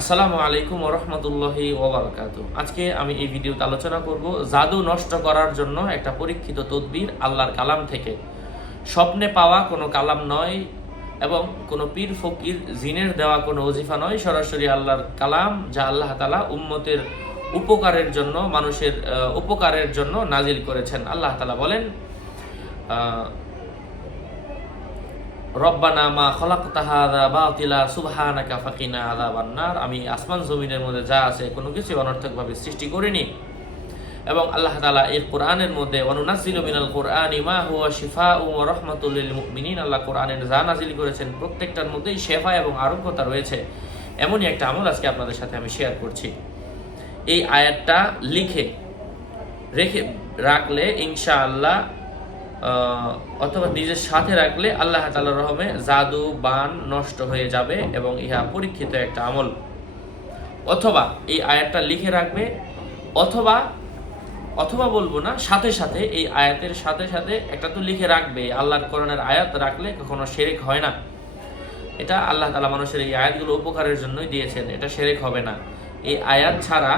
আসসালামু আলাইকুম রহমতুল্লাহি ওবরকাত আজকে আমি এই ভিডিওতে আলোচনা করব জাদু নষ্ট করার জন্য একটা পরীক্ষিত তদবির আল্লাহর কালাম থেকে। স্বপ্নে পাওয়া কোনো কালাম নয় এবং কোনো পীর, ফকির, জিনের দেওয়া কোনো ওজিফা নয়। সরাসরি আল্লাহর কালাম যা আল্লাহ তালা উম্মতের উপকারের জন্য, মানুষের উপকারের জন্য নাজিল করেছেন। আল্লাহ তালা বলেন রব্বানা মা খলাকতা হাযা বাতিলা, সুবহানাকা ফাকিনা আযাবান নার। আমি আসমান জমিনের মধ্যে যা আছে, কোনো কিছু অনর্থকভাবে সৃষ্টি করিনি। এবং আল্লাহ তালা এই কোরআনের মধ্যে অনুনাজিলু মিনাল কোরআনি মা হুয়া শিফাউ ওয়া রাহমাতুল লিল মুমিনিন। আল্লাহ কোরআনের যা নাজিল করেছেন, প্রত্যেকটার মধ্যেই শেফা এবং আরোগ্যতা রয়েছে। এমনই একটা আমল আজকে আপনাদের সাথে আমি শেয়ার করছি। এই আয়াতটা লিখে, রেখে রাখলে ইনশাআল্লাহ অথবা নিজের সাথে রাখলে আল্লাহ তাআলার রহমে জাদু, বান নষ্ট হয়ে যাবে এবং ইহা পরীক্ষিত একটা আমল। অথবা এই আয়াতটা লিখে রাখবে, অথবা অথবা বলব না, সাথে সাথে এই আয়াতের সাথে সাথে একটা তো লিখে রাখবে, আল্লাহর করণের আয়াত রাখলে কখনো শেরেক হয় না। এটা আল্লাহ তালা মানুষের এই আয়াতগুলো উপকারের জন্যই দিয়েছেন, এটা শেরেক হবে না। এই আয়াত ছাড়া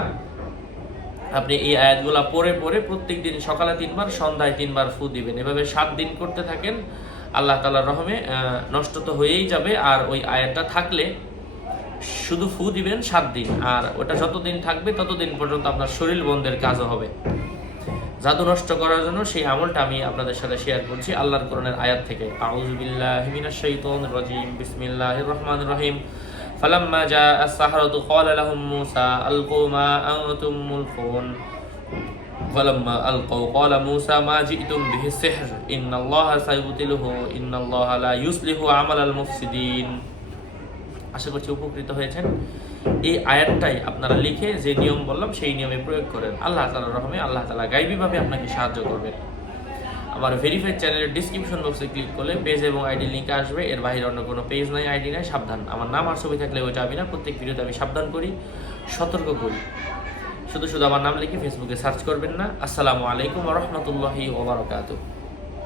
আপনি এই আয়াতগুলা পড়ে পড়ে প্রত্যেক দিন সকালে তিনবার, সন্ধ্যায় তিনবার ফু দিবেন। এভাবে সাত দিন করতে থাকেন, আল্লাহ তালার রহমে নষ্ট তো হয়েই যাবে। আর ওই আয়াতটা থাকলে শুধু ফু দিবেন সাত দিন। আর ওটা যতদিন থাকবে, ততদিন পর্যন্ত আপনার শরীর বন্ধের কাজও হবে। জাদু নষ্ট করার জন্য সেই আমলটা আমি আপনাদের সাথে শেয়ার করছি আল্লাহর কোরআনের আয়াত থেকে। আউযু বিল্লাহি মিনাশ শাইতানির রাজিম। বিসমিল্লাহির রহমানির রহিম। ফালাম্মা জাআ আস-সাহরাতু ক্বালা লাহুম মূসা আলকু মা আনতুম মুলকুন فلما ألقوا قال موسى ما جئتم به السحر إن الله سيبطله إن الله لا يصلح عمل المفسدين আশা করছি উপকৃত হয়েছেন এই আয়াতটাই আপনারা লিখে যে নিয়ম বললাম সেই নিয়মে প্রয়োগ করেন আল্লাহ তালার রহমে আল্লাহ তালা গাইবীভাবে আপনাকে সাহায্য করবেন আমার ভেরিফাইড চ্যানেলের ডিসক্রিপশন বক্সে ক্লিক করলে পেজ এবং আইডি লিঙ্ক আসবে। এর বাইরে অন্য কোনো পেজ নাই আইডি নাই, সাবধান। আমার নাম আর ছবি থাকলে ওইটা আমি না, প্রত্যেক ভিডিওতে আমি সাবধান করি, সতর্ক করি। শুধু শুধু আমার নাম লিখে ফেসবুকে সার্চ করবেন না। আসসালামু আলাইকুম রহমতুল্লাহি ওবরাকাতুহ